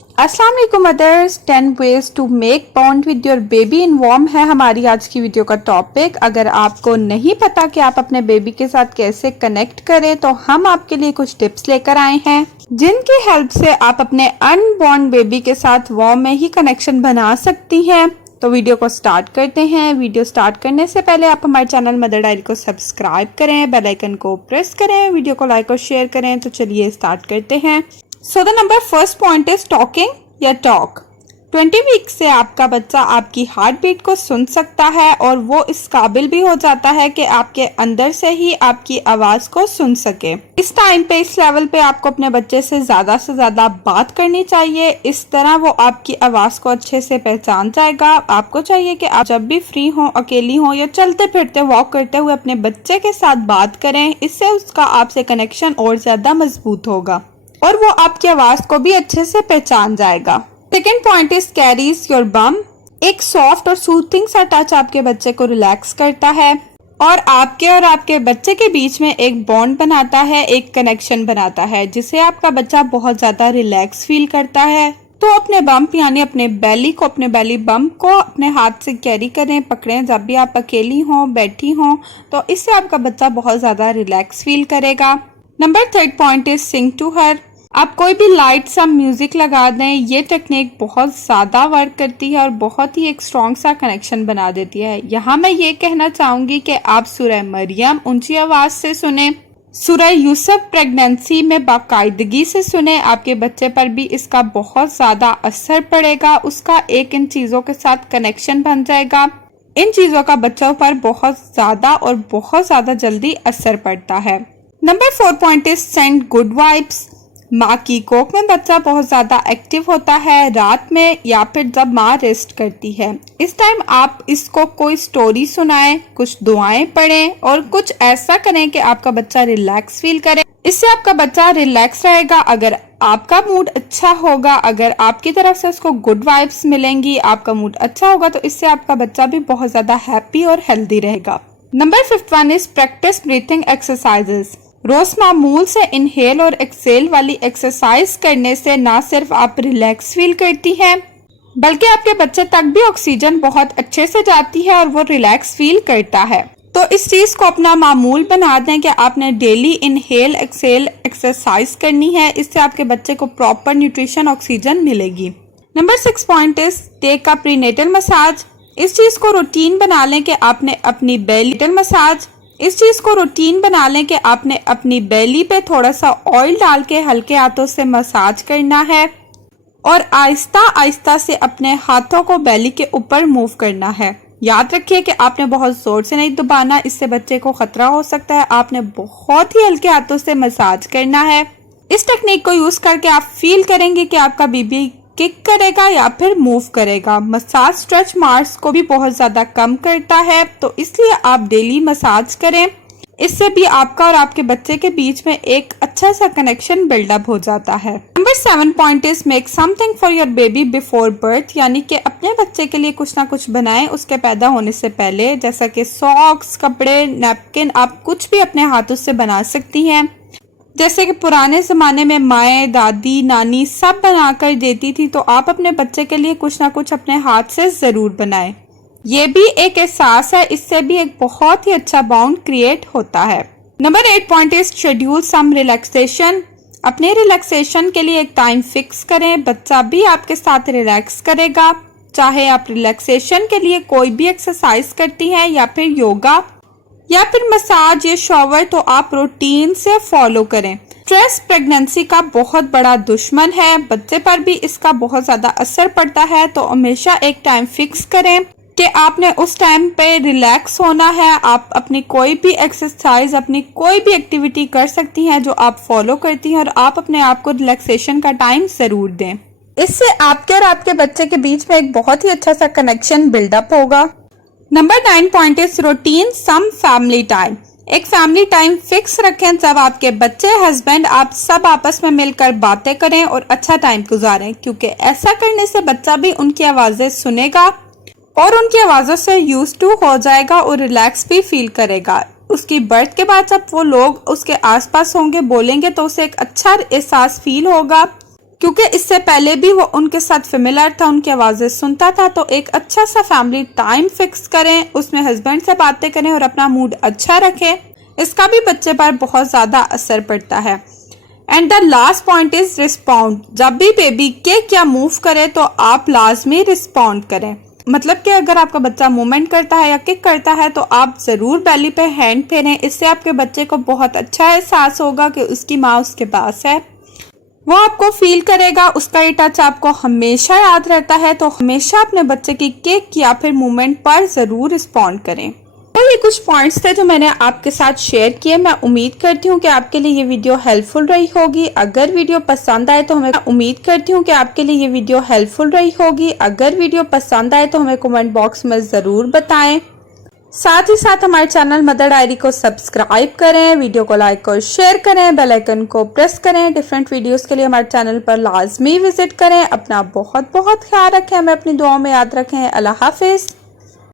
अस्सलाम वालेकुम mothers. 10 ways to make bond with your baby in warm है हमारी आज की वीडियो का टॉपिक। अगर आपको नहीं पता कि आप अपने बेबी के साथ कैसे कनेक्ट करें तो हम आपके लिए कुछ टिप्स लेकर आए हैं जिनकी हेल्प से आप अपने अनबॉर्न बेबी के साथ वार्म में ही कनेक्शन बना सकती हैं। तो वीडियो को स्टार्ट करते हैं। वीडियो स्टार्ट करने से पहले आप हमारे चैनल मदर डायरी को सब्सक्राइब करें, बेल आइकन को प्रेस करें, वीडियो को लाइक और शेयर करें। तो चलिए स्टार्ट करते हैं। So the number first point is talking या टॉक। 20 वीक से आपका बच्चा आपकी हार्ट बीट को सुन सकता है और वो इस काबिल भी हो जाता है कि आपके अंदर से ही आपकी आवाज को सुन सके। इस टाइम पे, इस लेवल पे आपको अपने बच्चे से ज्यादा बात करनी चाहिए। इस तरह वो आपकी आवाज को अच्छे से पहचान जाएगा। आपको चाहिए कि आप जब भी फ्री हो, अकेली हो या चलते फिरते वॉक करते हुए अपने बच्चे के साथ बात करें। इससे उसका आपसे कनेक्शन और ज्यादा मजबूत होगा और वो आपकी आवाज को भी अच्छे से पहचान जाएगा। Second point is carries your bomb. एक सॉफ्ट और सूथिंग सा टच आपके बच्चे को रिलैक्स करता है और आपके बच्चे के बीच में एक बॉन्ड बनाता है, एक कनेक्शन बनाता है जिसे आपका बच्चा बहुत ज्यादा रिलैक्स फील करता है। तो अपने बम्प यानी अपने बेली बम्प को अपने हाथ से कैरी करें, पकड़ें जब भी आप अकेली हो, बैठी हो। तो इससे आपका बच्चा बहुत ज्यादा रिलैक्स फील करेगा। Number third point is sing to her. आप कोई भी लाइट सा म्यूजिक लगा दें। ये टेक्निक बहुत ज्यादा वर्क करती है और बहुत ही एक स्ट्रॉन्ग सा कनेक्शन बना देती है। यहाँ मैं ये कहना चाहूंगी कि आप सूरह मरियम ऊंची आवाज से सुने, सूरह यूसुफ प्रेगनेंसी में बाकायदगी से सुने। आपके बच्चे पर भी इसका बहुत ज्यादा असर पड़ेगा। उसका एक इन चीजों के साथ कनेक्शन बन जाएगा। इन चीजों का बच्चों पर बहुत ज्यादा जल्दी असर पड़ता है। Number 4 point is send good vibes. माँ की कोख में बच्चा बहुत ज्यादा एक्टिव होता है रात में या फिर जब माँ रेस्ट करती है। इस टाइम आप इसको कोई स्टोरी सुनाएं, कुछ दुआएं पढ़ें और कुछ ऐसा करें कि आपका बच्चा रिलैक्स फील करे। इससे आपका बच्चा रिलैक्स रहेगा। अगर आपका मूड अच्छा होगा, अगर आपकी तरफ से उसको गुड वाइब्स मिलेंगी, आपका मूड अच्छा होगा, तो इससे आपका बच्चा भी बहुत ज्यादा हैप्पी और हेल्दी रहेगा। Number 5 one is practice breathing exercises. रोज मामूल से इनहेल और एक्सेल वाली एक्सरसाइज करने से ना सिर्फ आप रिलैक्स फील करती हैं बल्कि आपके बच्चे तक भी ऑक्सीजन बहुत अच्छे से जाती है और वो रिलैक्स फील करता है। तो इस चीज को अपना मामूल बना दें कि आपने डेली इनहेल एक्सेल एक्सरसाइज करनी है। इससे आपके बच्चे को प्रॉपर न्यूट्रिशन ऑक्सीजन मिलेगी। Number 6 point is take a prenatal massage. इस चीज को रूटीन बना लें कि आपने अपनी बेली पे थोड़ा सा ऑयल डाल के हल्के हाथों से मसाज करना है और आहिस्ता आहिस्ता से अपने हाथों को बेली के ऊपर मूव करना है। याद रखिए कि आपने बहुत जोर से नहीं दबाना, इससे बच्चे को खतरा हो सकता है। आपने बहुत ही हल्के हाथों से मसाज करना है। इस टेक्निक को यूज करके आप फील करेंगे कि आपका बेबी किक करेगा या फिर मूव करेगा। मसाज स्ट्रेच मार्क्स को भी बहुत ज्यादा कम करता है, तो इसलिए आप डेली मसाज करें। इससे भी आपका और आपके बच्चे के बीच में एक अच्छा सा कनेक्शन बिल्डअप हो जाता है। Number 7 point is make something for your baby before birth. यानी कि अपने बच्चे के लिए कुछ ना कुछ बनाएं उसके पैदा होने से पहले, जैसा कि सॉक्स, कपड़े, नैपकिन। आप कुछ भी अपने हाथों से बना सकती हैं। जैसे कि पुराने जमाने में माएँ, दादी, नानी सब बना कर देती थी, तो आप अपने बच्चे के लिए कुछ ना कुछ अपने हाथ से जरूर बनाएं। ये भी एक एहसास है, इससे भी एक बहुत ही अच्छा बॉन्ड क्रिएट होता है। Number 8 point is schedule some relaxation. अपने रिलैक्सेशन के लिए एक टाइम फिक्स करें। बच्चा भी आपके साथ रिलैक्स करेगा। चाहे आप रिलैक्सेशन के लिए कोई भी एक्सरसाइज करती हैं या फिर योगा या फिर मसाज या शॉवर, तो आप रूटीन से फॉलो करें। स्ट्रेस प्रेगनेंसी का बहुत बड़ा दुश्मन है। बच्चे पर भी इसका बहुत ज्यादा असर पड़ता है। तो हमेशा एक टाइम फिक्स करें कि आपने उस टाइम पे रिलैक्स होना है। आप अपनी कोई भी एक्सरसाइज, अपनी कोई भी एक्टिविटी कर सकती हैं जो आप फॉलो करती हैं और आप अपने आप को रिलैक्सेशन का टाइम जरूर दें। इससे आपके और आपके बच्चे के बीच में एक बहुत ही अच्छा सा कनेक्शन बिल्डअप होगा। Number 9 point is routine some family time. एक फैमिली टाइम फिक्स रखें जब आपके बच्चे, हस्बैंड, आप सब आपस में मिलकर बातें करें और अच्छा टाइम गुजारें, क्योंकि ऐसा करने से बच्चा भी उनकी आवाजें सुनेगा और उनकी आवाजों से यूज टू हो जाएगा और रिलैक्स भी फील करेगा। उसकी बर्थ के बाद जब वो लोग उसके आसपास होंगे, बोलेंगे, तो उसे एक अच्छा एहसास फील होगा क्योंकि इससे पहले भी वो उनके साथ फेमिलियर था, उनकी आवाज़ें सुनता था। तो एक अच्छा सा फैमिली टाइम फिक्स करें, उसमें हस्बैंड से बातें करें और अपना मूड अच्छा रखें। इसका भी बच्चे पर बहुत ज़्यादा असर पड़ता है। And the last point is respond. जब भी बेबी किक या मूव करे तो आप लाजमी रिस्पॉन्ड करें। मतलब कि अगर आपका बच्चा मूवमेंट करता है या किक करता है तो आप ज़रूर बेली पे हैंड फेरें। इससे आपके बच्चे को बहुत अच्छा एहसास होगा कि उसकी माँ उसके पास है। वो आपको फील करेगा, उसका ये टच आपको हमेशा याद रहता है। तो हमेशा अपने बच्चे की किक या फिर मूवमेंट पर ज़रूर रिस्पॉन्ड करें। तो ये कुछ पॉइंट्स थे जो मैंने आपके साथ शेयर किए। मैं उम्मीद करती हूँ कि आपके लिए ये वीडियो हेल्पफुल रही होगी। अगर वीडियो पसंद आए तो हमें कमेंट बॉक्स में ज़रूर बताएं। साथ ही साथ हमारे चैनल मदर डायरी को सब्सक्राइब करें, वीडियो को लाइक और शेयर करें, बेल आइकन को प्रेस करें। डिफरेंट वीडियोस के लिए हमारे चैनल पर लाजमी विजिट करें। अपना बहुत बहुत ख्याल रखें, हमें अपनी दुआओं में याद रखें। अल्लाह हाफिज़।